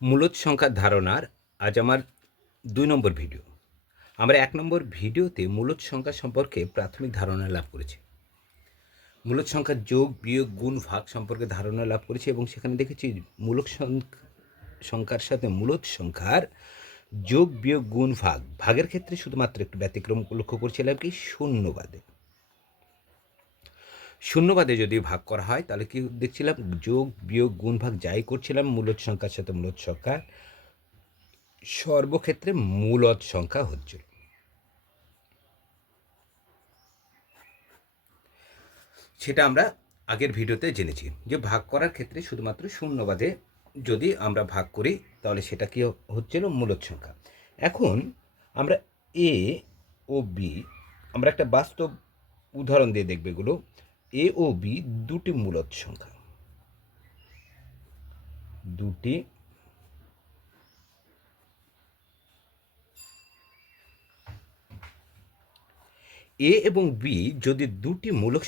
মূলত সংখ্যার ধারণার আজ আমার দুই নম্বর ভিডিও। আমরা এক নম্বর ভিডিওতে মূলত সংখ্যা সম্পর্কে প্রাথমিক ধারণা লাভ করেছি। মূলত সংখ্যার যোগ, বিয়োগ, গুণ, ভাগ সম্পর্কে ধারণা লাভ করেছি এবং সেখানে দেখেছি মূলক সংখ্যা সংখ্যার সাথে মূলত সংখ্যার যোগ, বিয়োগ, গুণ, ভাগ। ভাগের ক্ষেত্রে শুধুমাত্র একটু ব্যতিক্রম লক্ষ্য করছিলাম কি? শূন্যবাদে শূন্যবাদে যদি ভাগ করা হয়, তাহলে কি দেখছিলাম? যোগ, বিয়োগ গুণ ভাগ যাই করছিলাম মূলত সংখ্যার সাথে মূলত সংখ্যা সর্বক্ষেত্রে মূলত সংখ্যা হচ্ছিল। সেটা আমরা আগের ভিডিওতে জেনেছি যে ভাগ করার ক্ষেত্রে শুধুমাত্র শূন্যবাদে যদি আমরা ভাগ করি, তাহলে সেটা কি হচ্ছিল? মূলত সংখ্যা। এখন আমরা এ ও বি আমরা একটা বাস্তব উদাহরণ দিয়ে দেখবে এগুলো। এ ও বি দুটি মূলত সংখ্যা। দুটি এ এবং বি যদি দুটি মূলক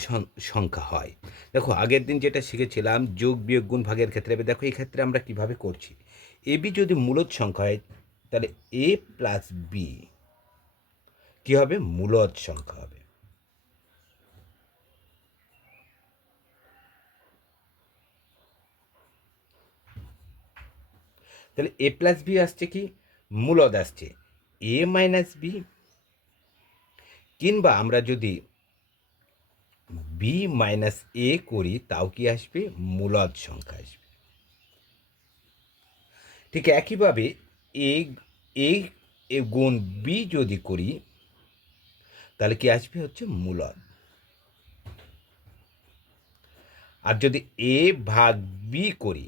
সংখ্যা হয়, দেখো আগের দিন যেটা শিখেছিলাম যোগ, বিয়োগ, গুণ, ভাগের ক্ষেত্রে দেখো এই ক্ষেত্রে আমরা কীভাবে করছি। এ বি যদি মূলত সংখ্যা হয়, তাহলে এ প্লাস বি কী হবে? মূলত সংখ্যা হবে। তাহলে এ প্লাস বি আসছে কি? মূলদ আসছে। এ মাইনাস বি কিংবা আমরা যদি বি মাইনাস এ করি, তাও কি আসবে? মূলদ সংখ্যা আসবে। ঠিক একইভাবে এ এ গুণ বি যদি করি, তাহলে কি আসবে? হচ্ছে মূলদ। আর যদি এ ভাগ বি করি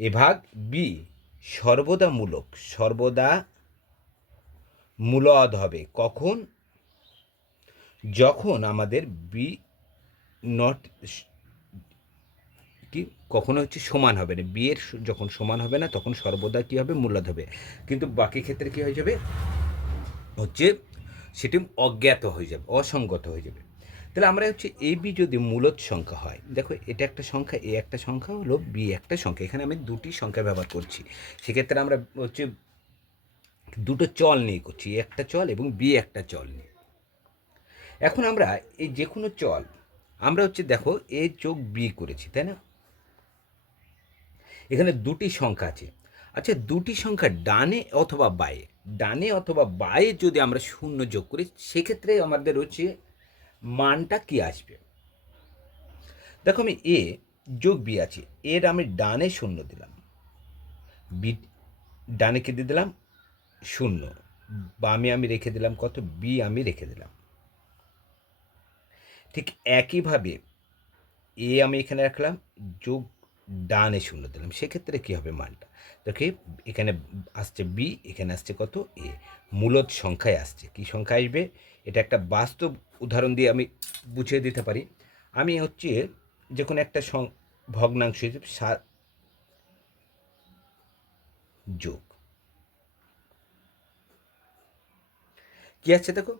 এ ভাগ বি সর্বদা মূলক সর্বদা মূলদ হবে। কখন? যখন আমাদের বি নট কি? কখনো হচ্ছে সমান হবে না। বি এর স- যখন সমান হবে না, তখন সর্বদা কী হবে? মূলদ হবে। কিন্তু বাকি ক্ষেত্রে কী হয়ে যাবে? হচ্ছে সেটি অজ্ঞাত হয়ে যাবে অসঙ্গত হয়ে যাবে। তাহলে আমরা হচ্ছে এ, বি যদি মূলত সংখ্যা হয়, দেখো এটা একটা সংখ্যা, এ একটা সংখ্যা হলো, বি একটা সংখ্যা। এখানে আমি দুটি সংখ্যা ব্যবহার করছি। সেক্ষেত্রে আমরা হচ্ছে দুটো চল নিয়ে করছি একটা চল এবং বি একটা চল নিয়ে। এখন আমরা এই যে কোনো চল, আমরা হচ্ছে দেখো এ যোগ বি করেছি, তাই না? এখানে দুটি সংখ্যা আছে। আচ্ছা দুটি সংখ্যা ডানে অথবা বায়ে। ডানে অথবা বায়ে যদি আমরা শূন্য যোগ করি, সেক্ষেত্রে আমাদের হচ্ছে মানটা কি আসবে? দেখো আমি এ যোগ বি আছে, এর আমি ডানে শূন্য দিলাম। বি ডানে কি দিয়ে দিলাম? শূন্য। বামে আমি রেখে দিলাম কত? বি আমি রেখে দিলাম। ঠিক একইভাবে এ আমি এখানে রাখলাম, যোগ ডানে শূন্য দিলাম। সেক্ষেত্রে কী হবে মানটা? দেখে, এখানে আসছে বি এখানে আসছে কত? এ মূলত সংখ্যায় আসছে। কি সংখ্যা আসবে? এটা একটা বাস্তব উদাহরণ দিয়ে আমি বুঝিয়ে দিতে পারি। আমি হচ্ছে যে কোনো একটা সং- ভগ্নাংশ হিসেবে সাত যোগ। কি আছে দেখো?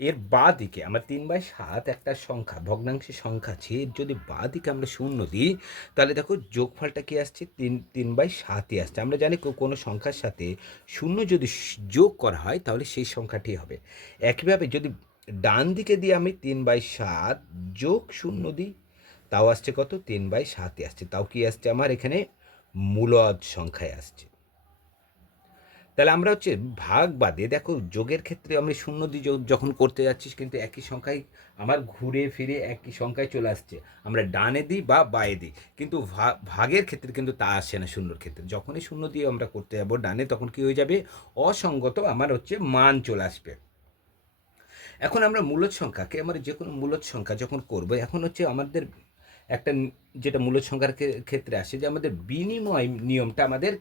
এর বা দিকে আমার তিন বাই সাত একটা সংখ্যা, ভগ্নাংশের সংখ্যা আছে এর যদি বা দিকে আমরা শূন্য দিই, তাহলে দেখো যোগফলটা কি আসছে? তিন তিন বাই সাতই আসছে। আমরা জানি কোনো সংখ্যার সাথে শূন্য যদি যোগ করা হয়, তাহলে সেই সংখ্যাটি হবে। একইভাবে যদি ডান দিকে দিয়ে আমি তিন বাই সাত যোগ শূন্য দিই, তাও আসছে কত? তিন বাই সাতই আসছে। তাও কি আসছে? আমার এখানে মূলদ সংখ্যায় আসছে। তাহলে আমরা হচ্ছে ভাগ বাদে দেখো যোগের ক্ষেত্রে আমি শূন্য দিয়ে যোগ যখন করতে যাচ্ছিস কিন্তু একই সংখ্যায় আমার ঘুরে ফিরে একই সংখ্যায় চলে আসছে। আমরা ডানে দিই বা বায়ে দিই। কিন্তু ভাগের ক্ষেত্রে কিন্তু তা আসে না শূন্যর ক্ষেত্রে। যখনই শূন্য দিয়ে আমরা করতে যাব ডানে, তখন কি হয়ে যাবে? অসঙ্গত আমার হচ্ছে মান চলে আসবে। এখন আমরা মূলত সংখ্যাকে, আমরা যে কোনো মূলত সংখ্যা যখন করব, এখন হচ্ছে আমাদের একটা যেটা মূলত সংখ্যার ক্ষেত্রে আসে যে আমাদের বিনিময় নিয়মটা আমাদের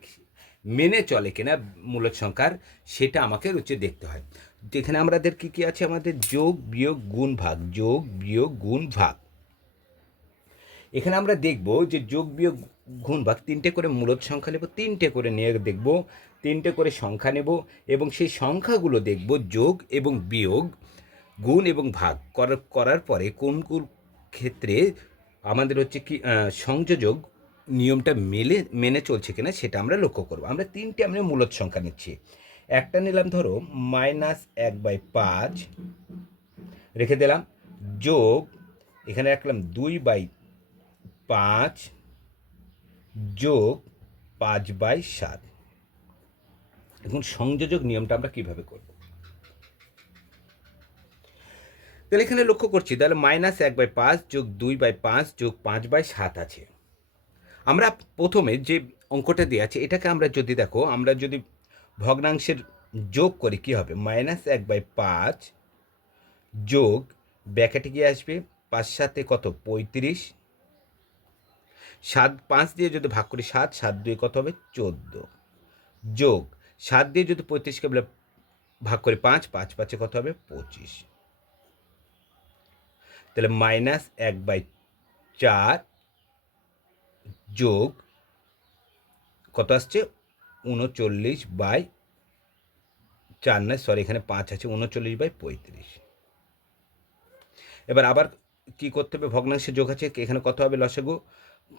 মেনে চলে কিনা মূলত সংখ্যার, সেটা আমাকে হচ্ছে দেখতে হয়। যেখানে আমাদের কি কি আছে? আমাদের যোগ, বিয়োগ, গুণ, ভাগ। যোগ, বিয়োগ, গুণ, ভাগ। এখানে আমরা দেখব যে যোগ, বিয়োগ, গুণ, ভাগ তিনটে করে মূলত সংখ্যা নেব, তিনটে করে নিয়ে দেখব, তিনটে করে সংখ্যা নেব এবং সেই সংখ্যাগুলো দেখব যোগ এবং বিয়োগ, গুণ এবং ভাগ করার পরে কোন কোন ক্ষেত্রে আমাদের হচ্ছে কি সংযোজক নিয়মটা মেলে, মেনে চলছে কিনা সেটা আমরা লক্ষ্য করব। আমরা তিনটে আমরা মূলত সংখ্যা নিচ্ছি। একটা নিলাম ধরো মাইনাস এক বাই পাঁচ, রেখে দিলাম, যোগ, এখানে রাখলাম দুই বাই পাঁচ, যোগ পাঁচ বাই সাত। এখন সংযোজক নিয়মটা আমরা কীভাবে করব? তাহলে এখানে লক্ষ্য করছি, তাহলে মাইনাস এক বাই পাঁচ যোগ দুই বাই পাঁচ যোগ পাঁচ বাই সাত আছে। আমরা প্রথমে যে অঙ্কটা দিয়ে আছে, এটাকে আমরা যদি দেখো, আমরা যদি ভগ্নাংশের যোগ করি, কি হবে? মাইনাস এক বাই পাঁচ যোগ ব্যাকেটে গিয়ে আসবে পাঁচ সাতে কত? পঁয়ত্রিশ। সাত পাঁচ দিয়ে যদি ভাগ করি, সাত সাত দুই কত হবে? চোদ্দ। যোগ সাত দিয়ে যদি পঁয়ত্রিশকে বলে ভাগ করি, পাঁচ পাঁচ পাঁচে কত হবে? পঁচিশ। তাহলে মাইনাস এক বাই চার যোগ কত আসছে? উনচল্লিশ বাই চার নয় সরি এখানে পাঁচ আছে, উনচল্লিশ বাই পঁয়ত্রিশ। এবার আবার কি করতে হবে? ভগ্নাংশে যোগ আছে, এখানে কত হবে? লসাগু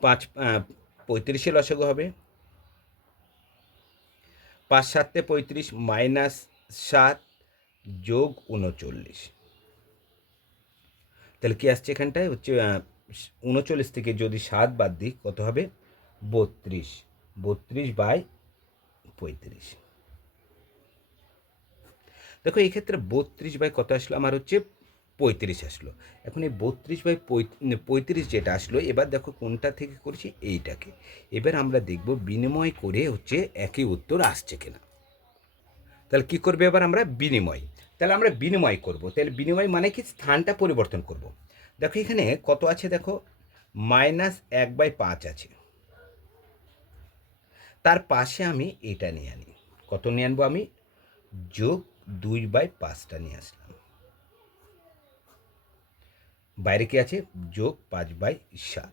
পাঁচ পঁয়ত্রিশে লসাগু হবে। পাঁচ সাতে পঁয়ত্রিশ মাইনাস সাত যোগ উনচল্লিশ। তাহলে কি আসছে এখানটায়? হচ্ছে উনচল্লিশ থেকে যদি সাত বাদ দিই, কত হবে? বত্রিশ। বত্রিশ বাই পঁয়ত্রিশ। দেখো, এই ক্ষেত্রে বত্রিশ বাই কত আসলো? আমার হচ্ছে পঁয়ত্রিশ আসলো। এখন এই বত্রিশ বাই পঁয়ত্রিশ যেটা আসলো, এবার দেখো কোনটা থেকে করেছি? এইটাকে। এবার আমরা দেখব বিনিময় করে হচ্ছে একই উত্তর আসছে কিনা। তাহলে কি করবে এবার আমরা? বিনিময়। তাহলে আমরা বিনিময় করব। তাহলে বিনিময় মানে কি? স্থানটা পরিবর্তন করব। দেখো এখানে কত আছে দেখো? মাইনাস এক বাই পাঁচ আছে। তার পাশে আমি এটা নিয়ে আনি। কত নিয়ে আনব আমি? যোগ দুই বাই পাঁচটা নিয়ে আসলাম। বাইরে কি আছে? যোগ পাঁচ বাই সাত।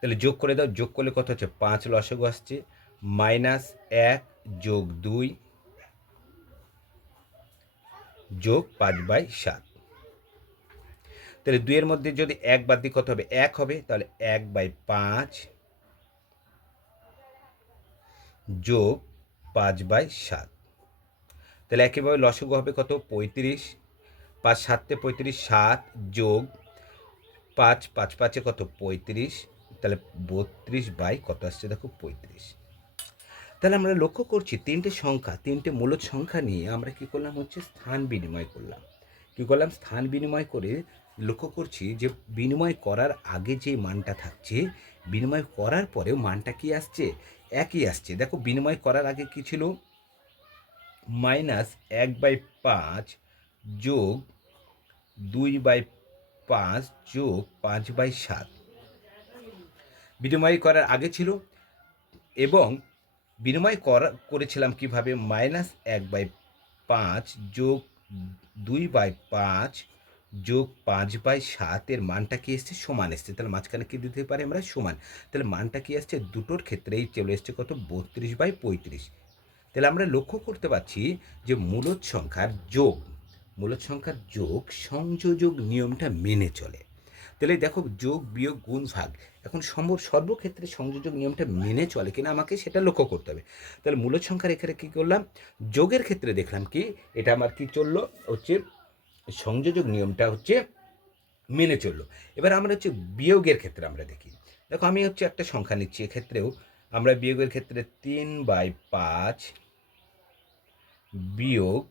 তাহলে যোগ করে দাও, যোগ করলে কত হচ্ছে? পাঁচ লসগু আসছে। মাইনাস এক যোগ দুই যোগ পাঁচ বাই সাত। তাহলে দুইয়ের মধ্যে যদি এক বাদ দিয়ে কত হবে? এক হবে, তাহলে এক বাই পাঁচ যোগ পাঁচ বাই সাত। তাহলে একেবারে লসগু হবে কত? পঁয়ত্রিশ। পাঁচ সাতে পঁয়ত্রিশ, সাত যোগ পাঁচ পাঁচ পাঁচে কত? পঁয়ত্রিশ। তাহলে বত্রিশ বাই কত আসছে? দেখো পঁয়ত্রিশ। তাহলে আমরা লক্ষ্য করছি তিনটে সংখ্যা, তিনটে মূলত সংখ্যা নিয়ে আমরা কি করলাম? হচ্ছে স্থান বিনিময় করলাম। কি করলাম? স্থান বিনিময় করে লক্ষ্য করছি যে বিনিময় করার আগে যে মানটা থাকছে, বিনিময় করার পরেও মানটা কি আসছে? একই আসছে। দেখো, বিনিময় করার আগে কি ছিল? মাইনাস এক বাই পাঁচ যোগ দুই বাই পাঁচ যোগ পাঁচ বাই সাত। বিনিময় করার আগে ছিল এবং বিনিময় করা, করেছিলাম কীভাবে? মাইনাস এক বাই পাঁচ যোগ দুই বাই পাঁচ যোগ পাঁচ বাই সাতের মানটা কি এসছে? সমান এসছে। তাহলে মাঝখানে কী দিতে পারি আমরা? সমান। তাহলে মানটা কি আসছে? দুটোর ক্ষেত্রেই চলে এসছে কত? বত্রিশ বাই পঁয়ত্রিশ। তাহলে আমরা লক্ষ্য করতে পারছি যে মূলত সংখ্যার যোগ মূলত সংখ্যার যোগ সংযোজক নিয়মটা মেনে চলে। তাহলে দেখো যোগ, বিয়োগ, গুণ, ভাগ। এখন সম্ভব সর্বক্ষেত্রে সংযোজক নিয়মটা মেনে চলে কিনা আমাকে সেটা লক্ষ্য করতে হবে। তাহলে মূলত সংখ্যার এখানে কী করলাম? যোগের ক্ষেত্রে দেখলাম কি? এটা আমার কি চলল? হচ্ছে সংযোজক নিয়মটা হচ্ছে মেনে চলল। এবার আমরা হচ্ছে বিয়োগের ক্ষেত্রে আমরা দেখি। দেখো আমি হচ্ছে একটা সংখ্যা নিচ্ছি, এক্ষেত্রেও আমরা বিয়োগের ক্ষেত্রে তিন বাই পাঁচ বিয়োগ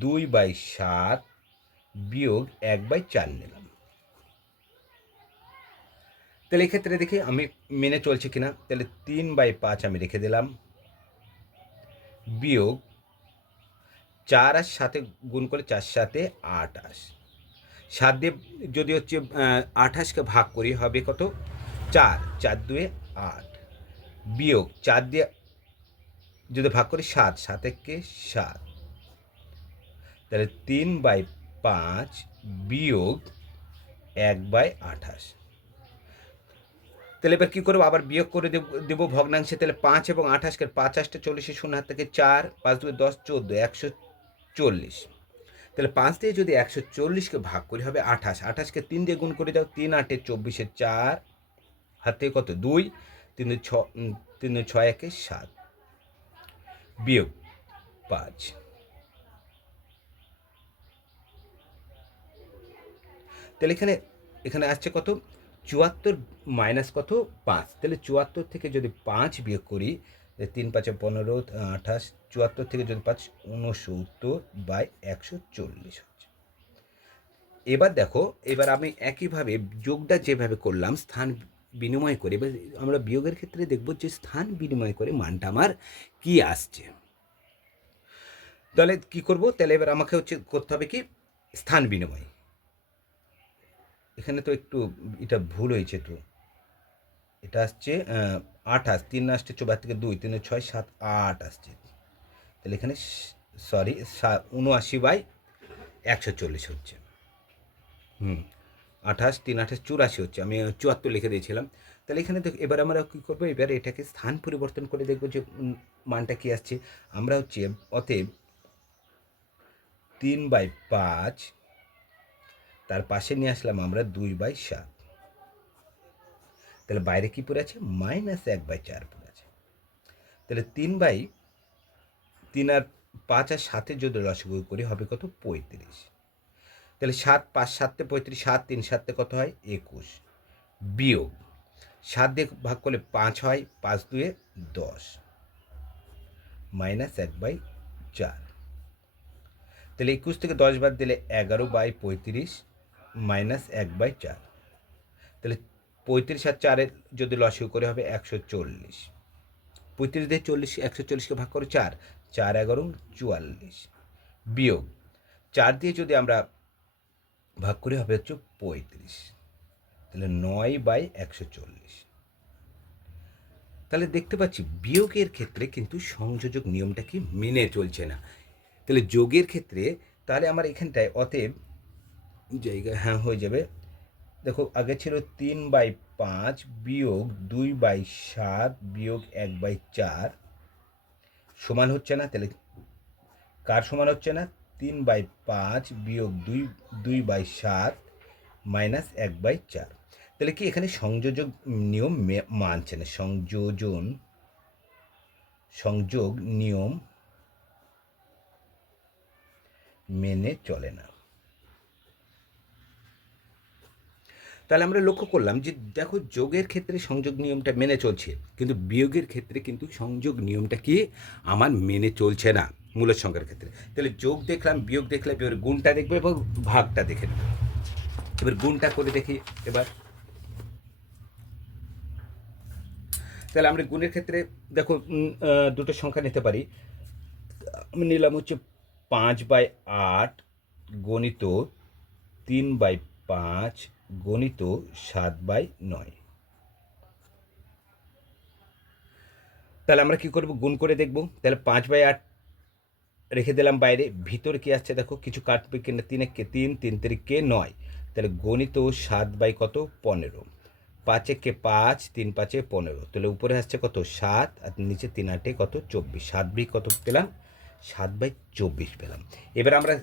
দুই বাই সাত বিয়োগ এক বাই চার নিলাম। তাহলে এক্ষেত্রে দেখি আমি মেনে চলছে কিনা। তাহলে তিন বাই পাঁচ আমি রেখে দিলাম। বিয়োগ চার আর সাথে গুণ করে চার সাথে আঠাশ সাত দিয়ে যদি হচ্ছে আঠাশকে ভাগ করি, হবে কত? চার। চার দুয়ে আট। বিয়োগ চার দিয়ে যদি ভাগ করি, সাত। সাত একে সাত। তাহলে তিন বাই পাঁচ বিয়োগ এক বাই আঠাশ। তাহলে এবার কী করব? আবার বিয়োগ করে দেবো ভগ্নাংশে। তাহলে পাঁচ এবং আঠাশকে পাঁচ আটটা চল্লিশে শূন্য হাত থেকে চার, পাঁচ দুই দশ, চোদ্দ, একশো চল্লিশ। তাহলে পাঁচ দিয়ে যদি একশো চল্লিশকে ভাগ করি হবে আঠাশ। আঠাশকে তিন দিয়ে গুণ করে দাও, তিন আটে চব্বিশে চার। হাত থেকে কত? দুই। তিন ছ তিন ছয় একে সাত। বিয়োগ পাঁচ। তাহলে এখানে এখানে আসছে কত? চুয়াত্তর মাইনাস কত? পাঁচ। তাহলে চুয়াত্তর থেকে যদি পাঁচ বিয়োগ করি তিন পাঁচে পনেরো আঠাশ, চুয়াত্তর থেকে যদি পাঁচ, উনসত্তর বাই একশো চল্লিশ হচ্ছে। এবার দেখো, এবার আমি একইভাবে যোগটা যেভাবে করলাম, স্থান বিনিময় করে, এবার আমরা বিয়োগের ক্ষেত্রে দেখব যে স্থান বিনিময় করে মানটা আমার কি আসছে। তাহলে কি করব? তাহলে এবার আমাকে হচ্ছে করতে হবে কি? স্থান বিনিময়। এখানে তো একটু এটা ভুল হয়েছে তো। এটা আসছে আঠাশ তিন আসছে চৌবার থেকে দুই, তিনে, ছয়, সাত, আট আসছে। তাহলে এখানে সরি উনআশি বাই একশো চল্লিশ হচ্ছে। হুম আঠাশ তিন আঠাশ চুরাশি হচ্ছে। আমি চুয়াত্তর লিখে দিয়েছিলাম। তাহলে এখানে দেখ, এবার আমরা কী করব? এবার এটাকে স্থান পরিবর্তন করে দেখব যে মানটা কী আসছে। আমরা হচ্ছে অতএব তিন বাই পাঁচ, তার পাশে নিয়ে আসলাম আমরা দুই বাই সাত। তাহলে বাইরে কি পড়ে আছে? মাইনাস এক বাই চার পড়ে আছে। তাহলে তিন বাই তিন আর পাঁচ আর সাথে যদি লসগু করি, হবে কত? পঁয়ত্রিশ। তাহলে সাত, পাঁচ সাতে পঁয়ত্রিশ, সাত তিন সাতে কত হয়? একুশ। বিয়োগ। সাত দিয়ে ভাগ করলে পাঁচ হয়, পাঁচ দুয়ে দশ। মাইনাস এক বাই চার। তাহলে একুশ থেকে দশ বাদ দিলে এগারো বাই পঁয়ত্রিশ, মাইনাস এক বাই চার। তাহলে পঁয়ত্রিশ আর চারের যদি লসিও করে হবে একশো চল্লিশ। পঁয়ত্রিশ দিয়ে চল্লিশ, একশো চল্লিশকে ভাগ করে চার চার এগারো, চুয়াল্লিশ। বিয়োগ চার দিয়ে যদি আমরা ভাগ করে হবে হচ্ছে পঁয়ত্রিশ। তাহলে নয় বাই একশো চল্লিশ। তাহলে দেখতে পাচ্ছি বিয়োগের ক্ষেত্রে কিন্তু সংযোজক নিয়মটা কি মেনে চলছে না। তাহলে যোগের ক্ষেত্রে তাহলে আমার এখানটায় অতএব জায়গা হ্যাঁ হয়ে যাবে দেখো, আগে ছিল তিন বাই পাঁচ বিয়োগ দুই বাই সাত বিয়োগ এক বাই চার। সমান হচ্ছে না, তাহলে কার সমান হচ্ছে না? তিন বাই পাঁচ বিয়োগ দুই দুই বাই সাত মাইনাস এক বাই চার। তাহলে কি এখানে সংযোজক নিয়ম মানছে না? সংযোজন, সংযোগ নিয়ম মেনে চলে না। তাহলে আমরা লক্ষ্য করলাম যে দেখো যোগের ক্ষেত্রে সংযোগ নিয়মটা মেনে চলছে, কিন্তু বিয়োগের ক্ষেত্রে কিন্তু সংযোগ নিয়মটা কি? আমার মেনে চলছে না মূলের সংখ্যার ক্ষেত্রে। তাহলে যোগ দেখলাম, বিয়োগ দেখলাম, এবার গুণটা দেখব এবং ভাগটা দেখে নেব। এবার গুণটা করে দেখি এবার। তাহলে আমরা গুণের ক্ষেত্রে দেখো দুটো সংখ্যা নিতে পারি। আমি নিলাম হচ্ছে পাঁচ বাই আট গণিত তিন বাই পাঁচ গণিত সাত বাই নয়। তাহলে আমরা কি করব? গুণ করে দেখব। তাহলে পাঁচ বাই আট রেখে দিলাম বাইরে। ভিতরে কি আসছে দেখো? কিছু কাটবে কিনা? তিনে কে তিন তিন তিরিকে নয়। তাহলে গণিত সাত বাই কত? পনেরো। পাঁচে কে পাঁচ, তিন পাঁচে পনেরো। তাহলে উপরে আসছে কত? সাত। আর নিচে তিন আটে কত? চব্বিশ। সাত বাই কত পেলাম? সাত বাই চব্বিশ পেলাম। এবার আমরা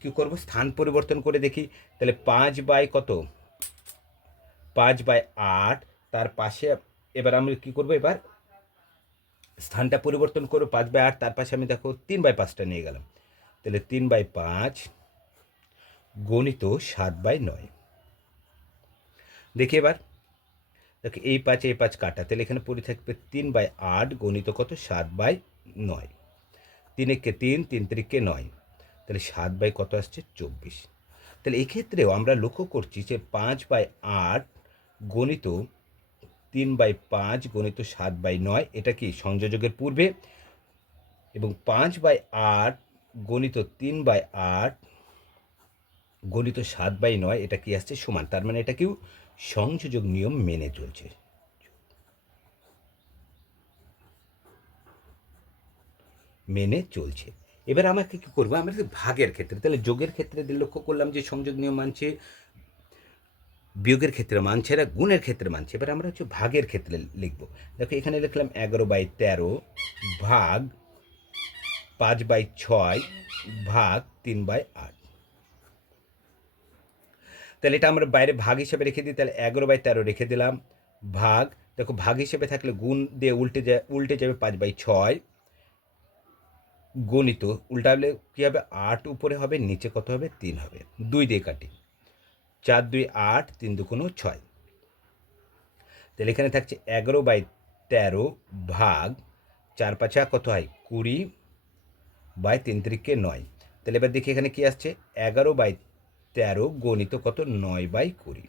কি করব? স্থান পরিবর্তন করে দেখি। তাহলে পাঁচ বাই কত? পাঁচ বাই আট, তার পাশে এবার আমরা কি করব এবার? স্থানটা পরিবর্তন করব, পাঁচ বাই আট, তার পাশে আমি দেখো তিন বাই পাঁচটা নিয়ে গেলাম। তাহলে তিন বাই পাঁচ গণিত সাত বাই নয়। দেখি এবার। দেখো এই পাঁচ এই পাঁচ কাটা, তাহলে এখানে পড়ে থাকবে তিন বাই আট গণিত কত? সাত বাই নয়। তিন তিন তিন তিরিকে নয়। তাহলে সাত বাই কত আসছে? চব্বিশ। তাহলে এক্ষেত্রেও আমরা লক্ষ্য করছি যে পাঁচ বাই আট গণিত তিন বাই পাঁচ, গণিত সাত বাই নয়, এটা কি সংযোজকের পূর্বে? এবং পাঁচ বাই আট, গণিত তিন বাই আট, গণিত সাত বাই নয়, এটা কি আসছে সমান? তার মানে এটা কেউ সংযোজক নিয়ম মেনে চলছে। মেনে চলছে। এবার আমাকে কি করব? আমরা ভাগের ক্ষেত্রে, তাহলে যোগের ক্ষেত্রে লক্ষ্য করলাম যে সংযোগ নিয়ম মানছে বিয়োগের ক্ষেত্রে মানছে না, গুণের ক্ষেত্রে মানছে। এবার আমরা হচ্ছে ভাগের ক্ষেত্রে লিখব। দেখো, এখানে লিখলাম এগারো বাই তেরো ভাগ পাঁচ বাই ছয় ভাগ তিন বাই আট। তাহলে এটা আমরা বাইরে ভাগ হিসেবে রেখে দিই, তাহলে এগারো বাই তেরো রেখে দিলাম। ভাগ, দেখো, ভাগ হিসেবে থাকলে গুণ দিয়ে উল্টে যায়, উল্টে যাবে পাঁচ বাই ছয়। গণিত, উল্টালে কী হবে? আট উপরে হবে, নিচে কত হবে? তিন হবে। দুই দিয়ে কাটি। চার দুই আট তিন দু কোনো ছয়। তাহলে এখানে থাকছে এগারো বাই তেরো ভাগ চার পাঁচা কত হয়? কুড়ি বাই তিন তিরিকে নয়। তাহলে এবার দেখি এখানে কি আসছে? এগারো বাই তেরো গণিত কত? নয় বাই কুড়ি।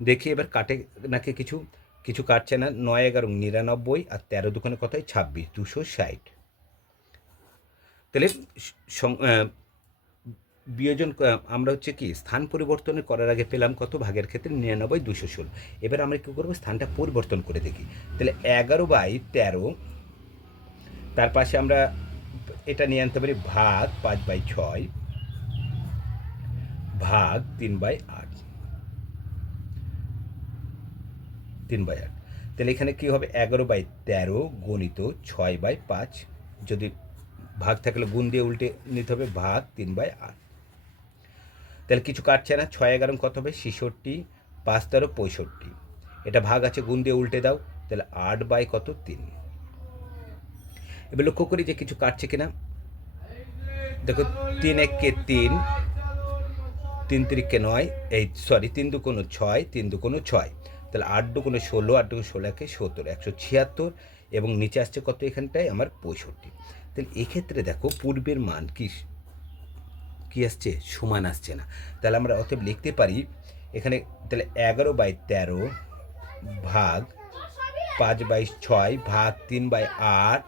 দেখি এবার কাটে নাকি কিছু কিছু কাটছে না। নয় এগারো নিরানব্বই আর তেরো দোকানে কত হয়? ছাব্বিশ, দুশো ষাট। তাহলে বিয়োজন আমরা হচ্ছে কি স্থান পরিবর্তন করার আগে পেলাম কত? ভাগের ক্ষেত্রে নিরানব্বই, দুশো ষোলো। এবার আমরা কী করব? স্থানটা পরিবর্তন করে দেখি। তাহলে এগারো বাই তেরো, তার পাশে আমরা এটা নিয়ে আনতে পারি ভাগ পাঁচ বাই ছয়, ভাগ তিন বাই আট। তিন বাই আট। তাহলে এখানে কী হবে? এগারো বাই তেরো গণিত ছয় বাই পাঁচ। যদি ভাগ থাকলে গুণ দিয়ে উল্টে নিতে হবে, ভাগ তিন বাই আট। তাহলে কিছু কাটছে না, ছয় এগারো কত হবে? ছেষট্টি, পাঁচ তেরো, পঁয়ষট্টি। এটা ভাগ আছে, গুণ দিয়ে উল্টে দাও, তাহলে আট বাই কত? তিন। এবার লক্ষ্য করি যে কিছু কাটছে কিনা। দেখো, তিন এককে তিন তিন তিরিককে নয়, এই সরি তিন দু কোনো ছয়, তিন দু কোনো ছয়। তাহলে আট দু কোনো ষোলো, আট দু ষোলো একে সত্তর, একশো ছিয়াত্তর, এবং নিচে আসছে কত এখানটায়? আমার পঁয়ষট্টি। তাহলে এক্ষেত্রে দেখো, পূর্বের মান কি? কি আসছে? সমান আসছে না। তাহলে আমরা অতএব লিখতে পারি, এখানে তাহলে এগারো বাই তেরো ভাগ পাঁচ বাই ছয় ভাগ তিন বাই আট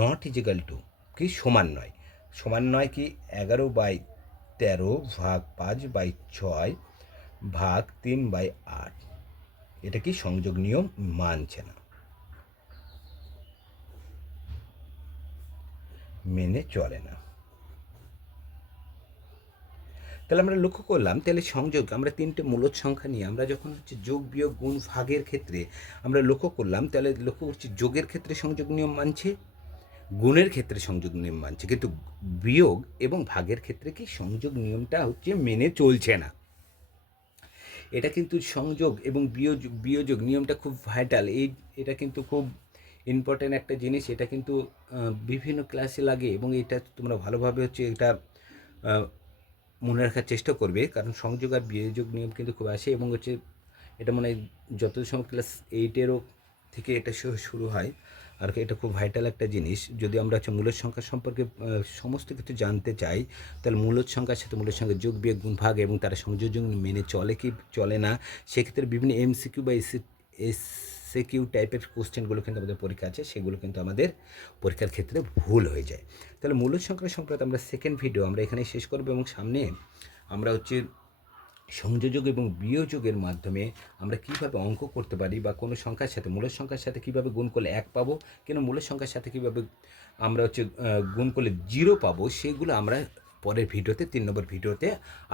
নট ইজিক্যাল টু কি? সমান নয়। সমান নয় কি? এগারো বাই তেরো ভাগ পাঁচ বাই ছয় ভাগ তিন বাই আট। এটা কি? সংযোগ নিয়ম মানছে না। মেনে চলে না। তাহলে আমরা লক্ষ্য করলাম, তাহলে সংযোগ, আমরা তিনটে মূলত সংখ্যা নিয়ে, আমরা যখন হচ্ছে যোগ, বিয়োগ, গুণ, ভাগের ক্ষেত্রে আমরা লক্ষ্য করলাম, তাহলে লক্ষ্য করছি যোগের ক্ষেত্রে সংযোগ নিয়ম মানছে, গুণের ক্ষেত্রে সংযোগ নিয়ম মানছে, কিন্তু বিয়োগ এবং ভাগের ক্ষেত্রে কি সংযোগ নিয়মটা হচ্ছে মেনে চলছে না। এটা কিন্তু সংযোগ এবং বিয়োগ বিয়োজক নিয়মটা খুব ভাইটাল এই, এটা কিন্তু খুব ইম্পর্ট্যান্ট একটা জিনিস, এটা কিন্তু বিভিন্ন ক্লাসে লাগে এবং এটা তোমরা ভালোভাবে হচ্ছে এটা মনে রাখার চেষ্টা করবে, কারণ সংযোগ আর বিয়োজক নিয়ম কিন্তু খুব আসে এবং হচ্ছে এটা মনে যত সময় ক্লাস এইটেরও থেকে এটা শুরু হয়, আর এটা খুব ভাইটাল একটা জিনিস। যদি আমরা হচ্ছে মূলত সংখ্যা সম্পর্কে সমস্ত কিছু জানতে চাই, তাহলে মূলত সংখ্যার সাথে মূলত সংখ্যা যোগ, বিয়োগ, গুণ, ভাগ এবং তারা সংযোজন মেনে চলে কি, চলে না, সেক্ষেত্রে বিভিন্ন এমসিকিউ বা এসি এসিকিউ টাইপের কোশ্চেনগুলো কিন্তু আমাদের পরীক্ষা আছে, সেগুলো কিন্তু আমাদের পরীক্ষার ক্ষেত্রে ভুল হয়ে যায়। তাহলে মূলত সংখ্যা সংক্রান্ত আমরা সেকেন্ড ভিডিও আমরা এখানে শেষ করব এবং সামনে আমরা হচ্ছে সংযোজক এবং বিয়োজকের মাধ্যমে আমরা কীভাবে অঙ্ক করতে পারি বা কোনো সংখ্যার সাথে মূলের সংখ্যার সাথে কীভাবে গুণ করলে এক পাবো, কেন মূলের সংখ্যার সাথে কীভাবে আমরা হচ্ছে গুণ করলে জিরো পাবো, সেগুলো আমরা পরের ভিডিওতে তিন নম্বর ভিডিওতে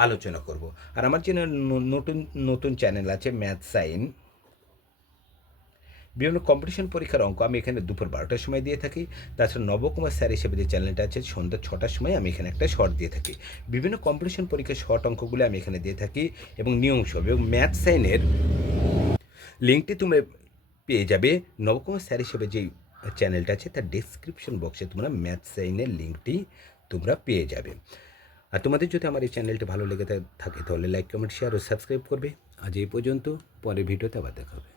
আলোচনা করব। আর আমার যে ন- নতুন নতুন চ্যানেল আছে ম্যাথ সাইন বিভিন্ন কম্পিটিশন পরীক্ষার অঙ্ক আমি এখানে দুপুর বারোটার সময় দিয়ে থাকি। তাছাড়া নবকুমার স্যার হিসেবে যে চ্যানেলটা আছে, সন্ধ্যা ছটার সময় আমি এখানে একটা শর্ট দিয়ে থাকি। বিভিন্ন কম্পিটিশন পরীক্ষার শর্ট অঙ্কগুলো আমি এখানে দিয়ে থাকি এবং সব এবং ম্যাথ সাইনের লিঙ্কটি তোমরা পেয়ে যাবে। নবকুমার স্যার হিসেবে যে চ্যানেলটা আছে, তার ডিসক্রিপশন বক্সে তোমরা ম্যাথ সাইনের লিঙ্কটি তোমরা পেয়ে যাবে। আর তোমাদের যদি আমার এই চ্যানেলটি ভালো লেগে থাকে, তাহলে লাইক কমেন্ট শেয়ার ও সাবস্ক্রাইব করবে। আজ এই পর্যন্ত, পরের ভিডিওতে আবার দেখা হবে।